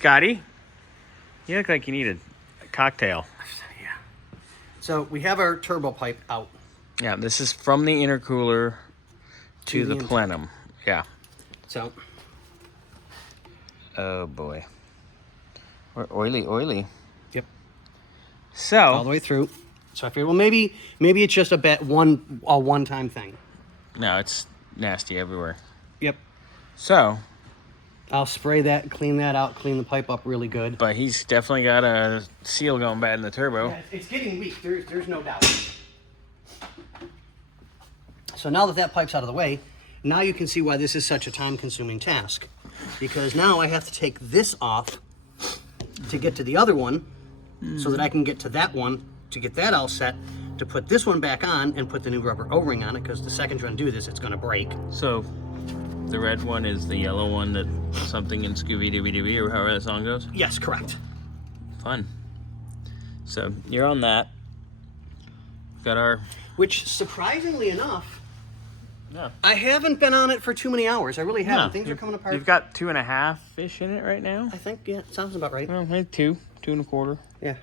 Scotty. You look like you need a cocktail. Yeah. So we have our turbo pipe out. Yeah, this is from the intercooler to the plenum. Yeah. So. Oh boy. Oily, oily. Yep. So. All the way through. So I figured, well, maybe it's just a one-time thing. No, it's nasty everywhere. Yep. So. I'll spray that, clean that out, clean the pipe up really good. But he's definitely got a seal going bad in the turbo. Yeah, it's getting weak. There's no doubt. So now that pipe's out of the way, now you can see why this is such a time-consuming task. Because now I have to take this off to get to the other one, so that I can get to that one, to get that all set, to put this one back on and put the new rubber O-ring on it, because the second you undo this, it's going to break. So, the red one is the yellow one that something in Scooby-Dooby-Dooby, or however that song goes? Yes, correct. Fun. So, you're on that. Got our... Which, surprisingly enough, Yeah. I haven't been on it for too many hours. I really haven't. Things are coming apart. You've got 2.5-ish in it right now? I think, yeah, sounds about right. Well, maybe 2.25. Yeah.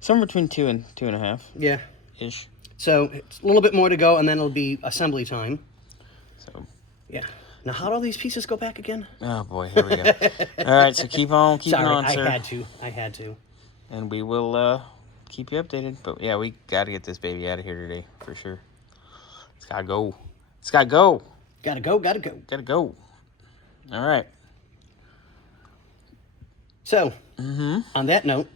Somewhere between 2 and 2.5. Yeah. Ish. So it's a little bit more to go, and then it'll be assembly time. So. Yeah. Now, how do all these pieces go back again? Oh boy, here we go. All right, so keep on keeping on, sir. I had to. And we will keep you updated. But yeah, we got to get this baby out of here today for sure. It's gotta go. It's gotta go. Gotta go. Gotta go. Gotta go. All right. So, on that note,